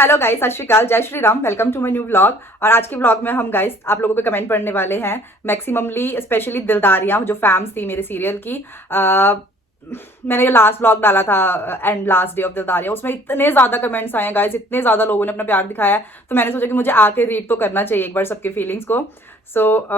Hello guys, सत Sri Akal, Jai Shri Ram. Welcome to my new vlog. और आज के व्लॉग में हम गाइस आप लोगों के कमेंट पढ़ने वाले हैं मैक्सिममली, स्पेशली दिलदारियां जो फैम्स थी मेरे सीरियल की। मैंने ये लास्ट व्लॉग डाला था एंड लास्ट डे ऑफ दिलदारियां, उसमें इतने ज़्यादा कमेंट्स आए हैं गाइस, इतने ज़्यादा लोगों ने अपना प्यार दिखाया है। तो मैंने सोचा कि मुझे आके रीड तो करना चाहिए एक बार सबके फीलिंग्स को।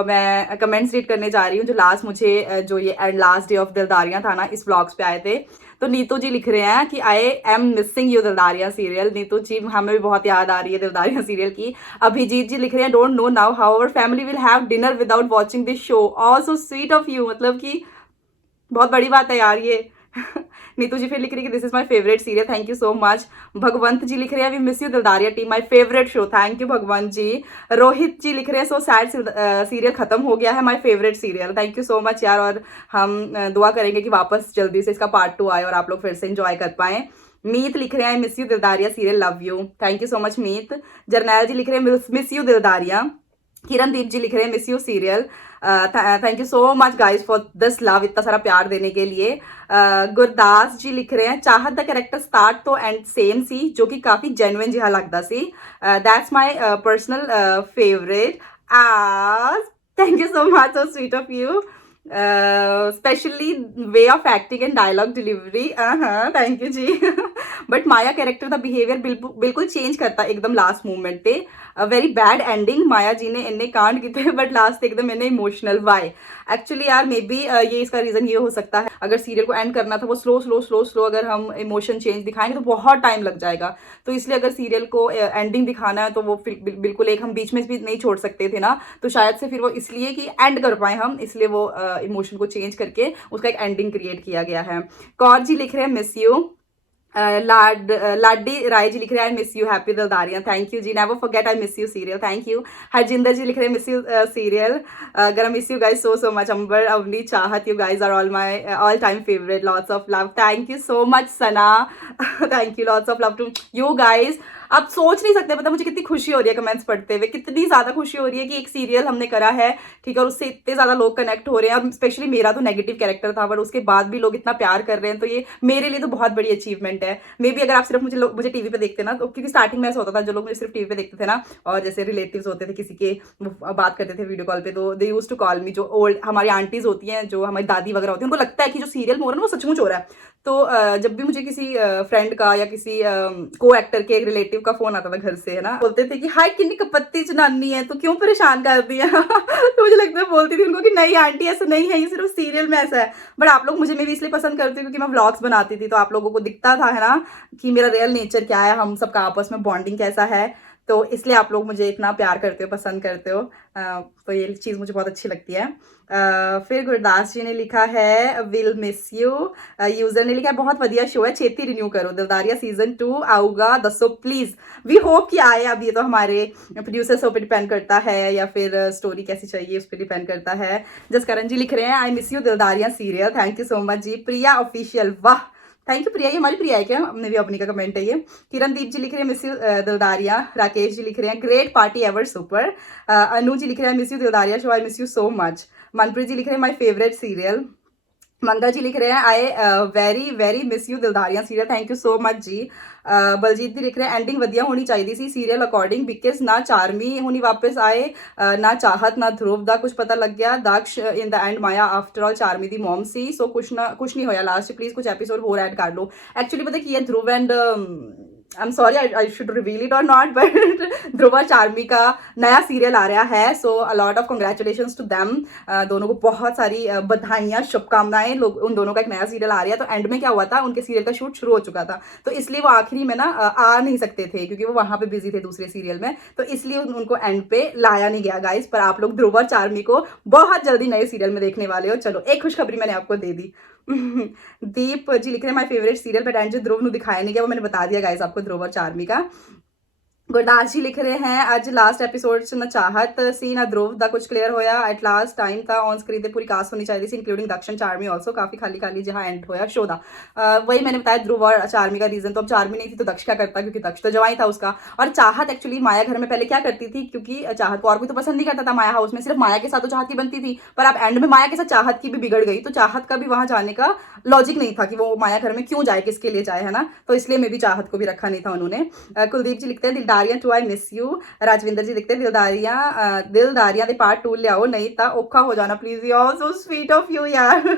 मैं कमेंट्स रीड करने जा रही हूँ जो लास्ट मुझे जो ये एंड लास्ट डे ऑफ दिलदारियां था ना, इस व्लॉग्स पे आए थे। तो नीतू जी लिख रहे हैं कि I am missing you Dildariyan serial. Neetu ji, हमें भी बहुत याद आ रही है दिलदारियां सीरियल की। अभिजीत जी लिख रहे हैं don't know now how our family will have dinner without watching this show, all so sweet of you. मतलब कि बहुत बड़ी बात है यार ये। नीतू जी फिर लिख रही है कि this is my favourite serial, thank you so much. Bhagwant ji लिख रहे हैं we miss you Dildariyan team, my favourite show, thank you Bhagwant ji. Rohit ji लिख रहे हैं सो सैड सीरियल खत्म हो गया है, my favourite serial, thank you so much यार। और हम दुआ करेंगे कि वापस जल्दी से इसका पार्ट 2 आए और आप लोग फिर से इंजॉय कर पाए। मीत लिख रहे हैं miss you Dildariyan serial, love you, thank you so much Meet. Jarnail ji लिख रहे हैं मिस यू दिलदारिया। किरणदीप जी लिख रहे हैं miss you serial, thank you so much guys for this love, इतना सारा प्यार देने के लिए। गुरदास जी लिख रहे हैं Chahat the character start to end same सी, जो कि काफी जेन्युइन जिहा लगता सी, that's my personal favourite. Thank you so much, so sweet of you, specially way of acting and dialogue delivery, thank you जी। बट माया कैरेक्टर का बिहेवियर बिल्कुल चेंज करता एकदम लास्ट मूवमेंट पे। Very bad ending, Maya ji ने इन्ने कांड किए बट लास्ट एकदम इन्ने इमोशनल, वाई एक्चुअली यार मे बी ये इसका रीजन ये हो सकता है, अगर सीरियल को एंड करना था वो स्लो स्लो स्लो स्लो, अगर हम इमोशन चेंज दिखाएंगे तो बहुत टाइम लग जाएगा। तो इसलिए अगर सीरियल को एंडिंग दिखाना है तो वो बिल्कुल एक हम बीच में भी नहीं छोड़ सकते थे ना, तो शायद से फिर वो इसलिए कि एंड कर पाए हम, इसलिए वो इमोशन को चेंज करके उसका एक एंडिंग क्रिएट किया गया है। कौर जी लिख रहे हैं मिस यू। लाडी राय जी लिख रहे हैं I miss you happy Dildariyan, thank you जी। Never forget I miss you serial, thank you. Harjinder ji लिख रहे हैं मिस यू सीरियल, अगर miss you guys so much. Ambar Avani Chahat, you guys are all my all time favourite, lots of love, thank you so much Sana. Thank you, lots of love to you guys. आप सोच नहीं सकते, पता मुझे कितनी खुशी हो रही है कमेंट्स पढ़ते हुए, कितनी ज्यादा खुशी हो रही है कि एक सीरियल हमने करा है, ठीक है, और उससे इतने ज्यादा लोग कनेक्ट हो रहे हैं। और स्पेशली मेरा तो नेगेटिव कैरेक्टर था, बट उसके बाद भी लोग इतना प्यार कर रहे हैं, तो ये मेरे लिए तो बहुत बड़ी अचीवमेंट है। मे बी अगर आप सिर्फ मुझे टीवी पे देखते ना, तो क्योंकि स्टार्टिंग में ऐसा होता था, जो लोग मुझे सिर्फ टीवी पे देखते थे ना, और जैसे रिलेटिव्स होते थे किसी के, बात करते थे वीडियो कॉल पे, तो दे यूज्ड टू कॉल मी, जो ओल्ड हमारी आंटीज होती हैं, जो हमारी दादी वगैरह होती है, उनको लगता है कि जो सीरियल में हो रहा है ना वो सचमुच हो रहा है। तो जब भी मुझे किसी फ्रेंड का या किसी को एक्टर के एक रिलेटिव का फोन आता था घर से, है ना, बोलते थे कि हाय किन्नी कपत्ती जनानी है तो क्यों परेशान करती है। तो मुझे लगता है बोलती थी उनको कि नहीं आंटी ऐसा नहीं है, ये सिर्फ सीरियल में ऐसा है। बट आप लोग मुझे भी इसलिए पसंद करते हो क्योंकि मैं व्लॉग्स बनाती थी, तो आप लोगों को दिखता था, है ना, कि मेरा रियल नेचर क्या है, हम सबका आपस में बॉन्डिंग कैसा है। तो इसलिए आप लोग मुझे इतना प्यार करते हो, पसंद करते हो, तो ये चीज़ मुझे बहुत अच्छी लगती है। फिर गुरदास जी ने लिखा है विल मिस यू। यूजर ने लिखा है बहुत बढ़िया शो है, छेती रिन्यू करो, दिलदारिया सीजन 2 आऊगा दसो प्लीज। वी होप कि आए। अब ये तो हमारे प्रोड्यूसर्स पर डिपेंड करता है, या फिर स्टोरी कैसी चाहिए उस पर डिपेंड करता है। जसकरण जी लिख रहे हैं I miss you Dildariyan serial, thank you so much जी। प्रिया ऑफिशियल, वाह, थैंक यू प्रिया, ये हमारी प्रिया है क्या, हमने भी अपनी का कमेंट है ये। किरणदीप जी लिख रहे हैं मिस यू दिलदारिया। राकेश जी लिख रहे हैं great party ever super. Anu ji लिख रहे हैं miss you Dildariyan show, I miss you so much. Manpreet ji लिख रहे हैं my favourite serial. Mangal ji लिख रहे हैं I very very miss you Dildariyan serial, thank you so much जी। बलजीत जी लिख रहे हैं एंडिंग वधिया होनी चाहिए सी सीरियल अकॉर्डिंग, बिकॉज ना चार्मी होनी वापस आए, ना चाहत ना ध्रुव दा कुछ पता लग गया, Daksh in the end Maya after all Charmi दी मॉम सी, सो कुछ नहीं होया लास्ट, प्लीज कुछ एपिसोड होर ऐड कर लो। एक्चुअली पता की है Dhruv and I am sorry I should reveal it or not, but Dhruv और चार्मी का नया सीरियल आ रहा है, so a lot of congratulations to them. दोनों को बहुत सारी बधाइयाँ, शुभकामनाएं। लोग उन दोनों का एक नया सीरियल आ रहा है। तो एंड में क्या हुआ था, उनके सीरियल का शूट शुरू हो चुका था, तो इसलिए वो आखिरी में ना आ नहीं सकते थे क्योंकि वो वहां पे बिजी थे दूसरे सीरियल में, तो इसलिए उनको एंड पे लाया नहीं गया गाइस। पर आप लोग ध्रुव और चार्मी को बहुत जल्दी नए सीरियल में देखने वाले हो। चलो एक खुशखबरी मैंने आपको दे दी। दीप जी लिख रहे हैं my favourite serial, but and जो ध्रुव नु दिखाया नहीं गया, वो मैंने बता दिया गाइस आपको, ध्रुव और चार्मी का। गुरदास जी लिख रहे हैं ਅੱਜ ਲਾਸਟ ਐਪੀਸੋਡ 'ਚ ਨਾ ਚਾਹਤ ਸੀ ਨਾ ਧਰੁਵ ਦਾ ਕੁਝ ਕਲੀਅਰ ਹੋਇਆ ਐਟ ਲਾਸਟ ਟਾਈਮ ਤਾਂ ਔਨ ਸਕਰੀਨ ਤੇ पूरी कास्ट होनी चाहिए थी इंक्लूडिंग दक्षिण चार्मी ऑल्सो काफी खाली खाली जहाँ एंड होया शो था वही मैंने बताया ध्रुव और चार्मी का रीजन तो अब चार्मी नहीं थी तो दक्ष क्या करता क्योंकि दक्ष तो जवाई था उसका और चाहत एक्चुअली माया घर में पहले क्या करती थी क्योंकि चाहत को और कोई तो पसंद नहीं करता था माया हाउस में सिर्फ माया के साथ तो चाहत की बनती थी पर अब एंड में माया के साथ चाहत की भी बिगड़ गई तो चाहत का भी वहां जाने का लॉजिक नहीं था कि वो माया घर में क्यों जाए किसके लिए जाए है ना तो इसलिए मे भी चाहत को भी रखा नहीं था उन्होंने कुलदीप जी लिखते हैं दिलदारियां too I miss you Rajwinder ji लिखते हैं दिलदारियां दे पार्ट 2 ले आओ नहीं तो औखा हो जाना प्लीज यार सो स्वीट ऑफ यू यार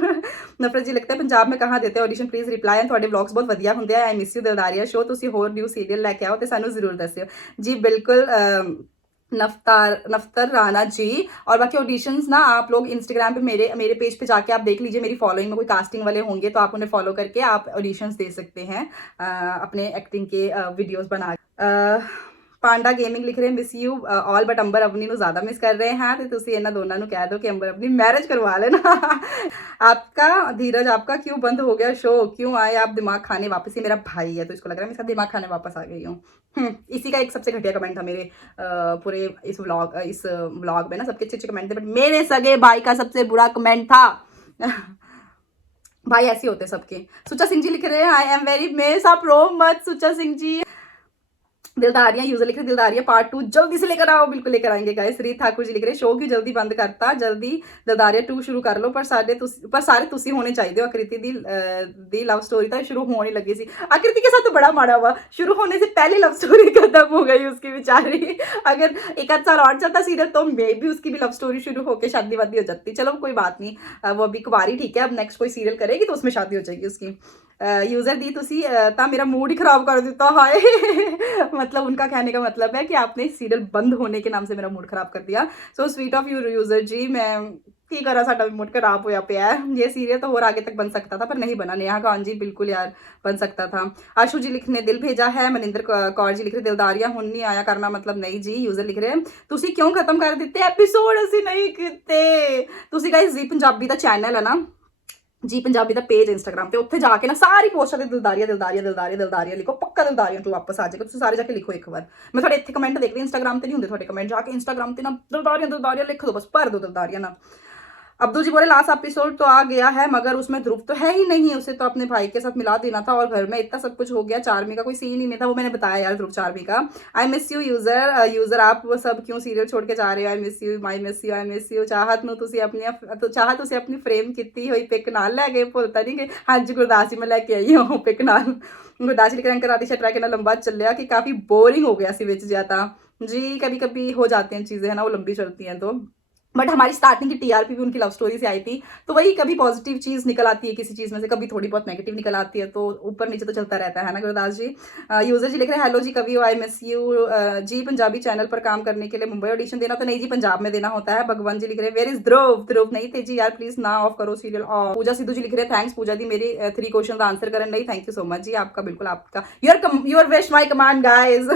नफरत जी लिखते हैं पंजाब में कहाँ देते ऑडिशन प्लीज रिप्लाई एंड ਤੁਹਾਡੇ ਵਲੌਗਸ ਬਹੁਤ ਵਧੀਆ ਹੁੰਦੇ ਆ आई मिस यू दिलदारिया शो ਤੁਸੀਂ ਹੋਰ ਨਿਊ ਸੀਰੀਅਲ ਲੈ ਕੇ ਆਓ ਤੇ ਸਾਨੂੰ ਜ਼ਰੂਰ ਦੱਸਿਓ जी बिल्कुल नफ्तर राणा जी और बाकी ऑडिशंस ना आप लोग इंस्टाग्राम पे मेरे पेज पे जाके आप देख लीजिए मेरी फॉलोइंग में कोई कास्टिंग वाले होंगे तो आप उन्हें फॉलो करके आप ऑडिशंस दे सकते हैं अपने एक्टिंग के वीडियोस बना पांडा गेमिंग लिख रहे हैं मिस यू ऑल बट अंबर अवनी ਨੂੰ ਜ਼ਿਆਦਾ ਮਿਸ ਕਰ ਰਹੇ हैं तो ਤੁਸੀਂ ਇਹਨਾਂ ਦੋਨਾਂ ਨੂੰ ਕਹਿ ਦਿਓ कि अंबर अपनी मैरिज करवा लेना आपका धीरज आपका क्यों बंद हो गया शो क्यों आए आप दिमाग खाने वापस ये मेरा भाई है तो इसको लग रहा है मैं इसका दिमाग खाने वापस आ गई हूँ इसी का एक सबसे घटिया कमेंट था मेरे पूरे इस व्लॉग में ना सबके अच्छे अच्छे कमेंट थे बट मेरे सगे भाई का सबसे बुरा कमेंट था भाई ऐसे होते सबके सुचा सिंह जी लिख रहे हैं आई एम वेरी मिस आप रो मत सुचा सिंह जी दिलदारियां यूजर लिख रहे दिलदारियां पार्ट 2 जल्दी से लेकर आओ बिल्कुल लेकर आएंगे गाइस रीत ठाकुर जी लिख रहे शो की जल्दी बंद करता जल्दी दिलदारियां 2 शुरू कर लो पर सारे तुसी होने चाहिए आकृति दी लव स्टोरी तो शुरू होने लगी सी आकृति के साथ तो बड़ा माड़ा हुआ शुरू होने से पहले लव स्टोरी खत्म हो गई उसकी बेचारी अगर एक आध साल और चलता सीरियल तो मे भी उसकी भी लव स्टोरी शुरू होकर शादी वादी हो जाती चलो कोई बात नहीं वो अभी कुंवारी ठीक है अब नेक्स्ट कोई सीरियल करेगी तो उसमें शादी हो जाएगी उसकी यूजर दी तुसी ता मेरा मूड ही खराब कर दिता हाय मतलब उनका कहने का मतलब है कि आपने सीरियल बंद होने के नाम से मेरा मूड खराब कर दिया so sweet of you user ji मैं की करा साडा मूड खराब होया पिया है ये सीरियल तो और आगे तक बन सकता था पर नहीं बना नेहा खान जी बिल्कुल यार बन सकता था आशु जी लिखने दिल भेजा है मनिंदर कौर जी लिख रहे दिलदारियां हुन नहीं आया करना मतलब नहीं जी यूजर लिख रहे तुसी क्यों खत्म कर दिते एपिसोड असी नहीं किते तुसी गाइस जी पंजाबी दा चैनल है ना जी पंजाबी का पेज इंस्टाग्राम पे उत्थे जाके ना सारी पोस्टां ते दिलदारियां लिखो पक्का दिलदारियां तो वापस आ जाएगा तुम सारे जाके लिखो एक बार मैं थोड़े इतने कमेंट देखती इंस्टाग्राम पे नहीं होंगे थोड़े कमेंट जाके इंस्टाग्राम पे ना दिलदारियां लिख दो बस भर दो दिलदारियां ना अब्दुल जी बोले लास्ट एपिसोड तो आ गया है मगर उसमें ध्रुव तो है ही नहीं उसे तो अपने भाई के साथ मिला देना था और घर में इतना सब कुछ हो गया चार्मी का कोई सीन ही नहीं था वो मैंने बताया यार ध्रुव चार्मी का आई मिस यू यूजर आप वो सब क्यों सीरियल छोड़ के जा रहे हो आई मिस यू चाहत ਨੂੰ ਤੁਸੀਂ ਆਪਣੀ ਚਾਹਤ ਤੁਸੀਂ ਆਪਣੀ ਫਰੇਮ ਕੀਤੀ ਹੋਈ ਪਿਕ ਨਾਲ ਲੈ ਗਏ ਭੁੱਲਤਾ ਨਹੀਂ ਕਿ ਹਾਂਜੀ ਗੁਰਦਾਸ ਜੀ ਮੈਂ ਲੈ ਕੇ ਆਈ ਹਾਂ ਪਿਕ ਨਾਲ गुरदास जी लिख राधेश ट्रैक इतना लंबा चल कि काफी बोरिंग हो गया सी विच ज्यादा जी कभी कभी हो जाते हैं चीजें है ना वो लंबी चलती हैं तो बट हमारी स्टार्टिंग की टीआरपी भी उनकी लव स्टोरी से आई थी तो वही कभी पॉजिटिव चीज निकल आती है किसी चीज में से कभी थोड़ी बहुत नेगेटिव निकल आती है तो ऊपर नीचे तो चलता रहता है ना गुरदास जी यूजर जी लिख रहे हैं हेलो जी कभी आई मिस यू जी पंजाबी चैनल पर काम करने के लिए मुंबई ऑडिशन देना तो नहीं जी पंजाब में देना होता है भगवान जी लिख रहे हैं वेयर इज ध्रुव नहीं थे जी यार प्लीज ना ऑफ करो सीरियल पूजा सिद्धू जी लिख रहे हैं थैंक्स पूजा दी मेरे 3 क्वेश्चन का आंसर करें नहीं थैंक यू सो मच जी आपका बिल्कुल आपका your wish my command guys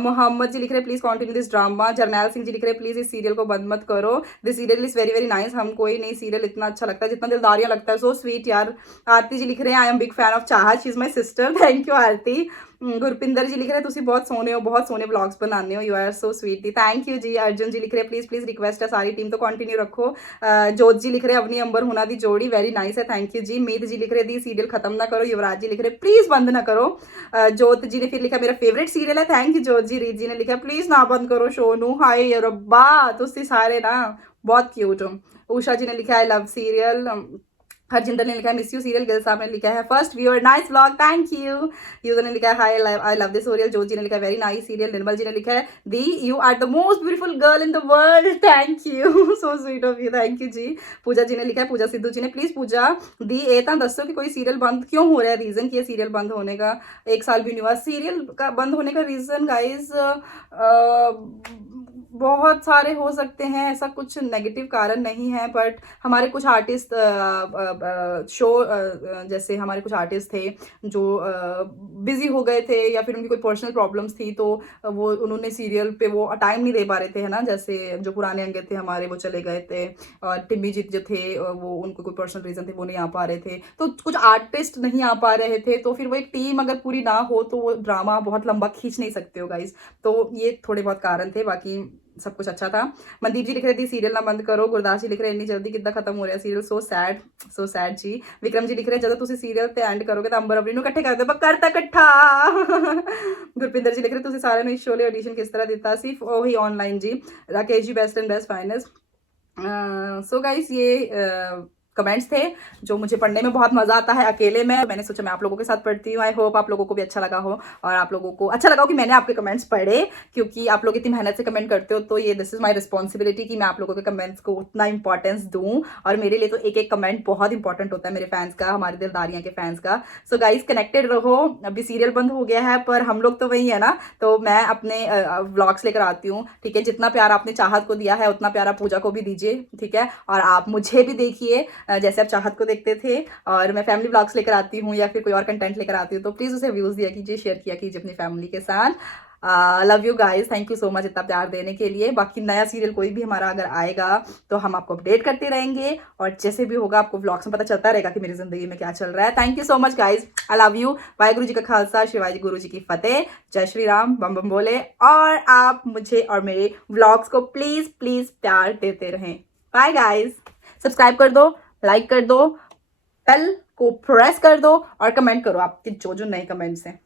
Mohammad ji लिख रहे हैं please continue this drama Jarnail Singh ji लिख रहे हैं प्लीज इस सीरियल को बंद मत करो this serial is very very nice हम कोई नहीं सीरियल इतना अच्छा लगता है जितना दिलदारियां लगता है सो स्वीट यार आरती जी लिख रहे हैं I am big fan of Chahat she is my sister thank you Aarti Gurpinder ji लिख रहे हैं तुसी बहुत सोने व्लॉग्स बनाने हो यू आर सो स्वीट दी थैंक यू जी अर्जुन जी लिख रहे हैं प्लीज रिक्वेस्ट है सारी टीम तो कंटिन्यू रखो जोत जी लिख रहे हैं अवनी अंबर हुना दी जोड़ी वेरी नाइस है थैंक यू जी मीत जी लिख रहे दी सीरियल खत्म ना करो युवराज जी लिख रहे प्लीज बंद ना करो जोत जी ने फिर लिखा मेरा फेवरेट सीरियल है थैंक यू जोत जी रीत जी ने लिखा प्लीज ना बंद करो शो नू हाय रब्बा तुसी सारे ना बहुत क्यूट हो उषा जी ने लिखा है लव सीरियल हरजिंदर ने लिखा है मिस यू सीरियल गिल साहब ने लिखा है first viewer nice vlog thank you user ने लिखा है hi I love this serial Jot ji ने लिखा है very nice serial Nirmal ji ने लिखा है दी you are the most beautiful girl in the world thank you so sweet of you thank you जी पूजा जी ने लिखा है पूजा सिद्धू जी ने प्लीज पूजा दी ए तो दसो कि कोई सीरियल बंद क्यों हो रहा है रीजन कि सीरियल बंद होने का 1 साल भी नहीं हुआ सीरियल का बंद होने का रीजन गाइज बहुत सारे हो सकते हैं, ऐसा कुछ नेगेटिव कारण नहीं है, बट हमारे कुछ आर्टिस्ट शो जैसे हमारे कुछ आर्टिस्ट थे जो बिजी हो गए थे या फिर उनकी कोई पर्सनल प्रॉब्लम्स थी, तो वो उन्होंने सीरियल पे वो टाइम नहीं दे पा रहे थे, है ना। जैसे जो पुराने अंगद थे हमारे, वो चले गए थे, और टिम्मी जी जो थे वो उनको कोई पर्सनल रीजन थे, वो नहीं आ पा रहे थे, तो कुछ आर्टिस्ट नहीं आ पा रहे थे, तो फिर वो एक टीम अगर पूरी ना हो तो वो ड्रामा बहुत लंबा खींच नहीं सकते हो गाइज। तो ये थोड़े बहुत कारण थे, बाकी सब कुछ अच्छा था। मनदीप जी लिख रहे थे सीरियल ना बंद करो। गुरदास जी लिख रहे इतनी जल्दी कितना खत्म हो रहा है सीरियल, सो सैड जी। विक्रम जी लिख रहे ਜਦੋਂ ਤੁਸੀਂ ਸੀਰੀਅਲ ਤੇ ਐਂਡ ਕਰੋਗੇ ਤਾਂ ਅੰਬਰ ਅਵਲੀ ਨੂੰ ਇਕੱਠੇ ਕਰ ਦਿਓ, ਪਰ ਕਰਤਾ ਇਕੱਠਾ। ਗੁਰਪਿੰਦਰ ਜੀ ਲਿਖ ਰਹੇ ਤੁਸੀਂ ਸਾਰਿਆਂ ਨੂੰ ਇਸ ਸ਼ੋਅ ਲਈ ਆਡੀਸ਼ਨ ਕਿਸ ਤਰ੍ਹਾਂ ਦਿੱਤਾ ਸੀ? ਉਹੀ ਆਨਲਾਈਨ ਜੀ। Rakesh ji best and best finest. So guys ये कमेंट्स थे जो मुझे पढ़ने में बहुत मजा आता है अकेले में, मैंने सोचा मैं आप लोगों के साथ पढ़ती हूँ। आई होप आप लोगों को भी अच्छा लगा हो, और आप लोगों को अच्छा लगा हो कि मैंने आपके कमेंट्स पढ़े, क्योंकि आप लोग इतनी मेहनत से कमेंट करते हो, तो ये दिस इज माय रिस्पॉन्सिबिलिटी कि मैं आप लोगों के कमेंट्स को उतना इंपॉर्टेंस दूं, और मेरे लिए तो एक एक कमेंट बहुत इंपॉर्टेंट होता है, मेरे फैंस का, हमारी दिलदारियां के फैंस का। सो गाइज कनेक्टेड रहो। अभी सीरियल बंद हो गया है पर हम लोग तो वही है ना, तो मैं अपने व्लॉग्स लेकर आती हूँ, ठीक है। जितना प्यार आपने चाहत को दिया है उतना प्यार आप पूजा को भी दीजिए, ठीक है। और आप मुझे भी देखिए जैसे आप चाहत को देखते थे, और मैं फैमिली व्लॉग्स लेकर आती हूँ या फिर कोई और कंटेंट लेकर आती हूँ, तो प्लीज़ उसे व्यूज़ दिया कीजिए, शेयर किया कीजिए अपनी फैमिली के साथ। Love you guys, thank you so much इतना प्यार देने के लिए। बाकी नया सीरियल कोई भी हमारा अगर आएगा तो हम आपको अपडेट करते रहेंगे, और जैसे भी होगा आपको व्लॉग्स में पता चलता रहेगा कि मेरी जिंदगी में क्या चल रहा है। Thank you so much guys, I love you. Waheguru ji का खालसा, शिवाजी गुरु जी की फतेह, जय श्री राम, बम बम बोले। और आप मुझे और मेरे व्लॉग्स को प्लीज प्लीज प्यार देते रहें। बाय गाइज, सब्सक्राइब कर दो, लाइक कर दो, बेल को प्रेस कर दो, और कमेंट करो आपके जो जो नए कमेंट्स हैं।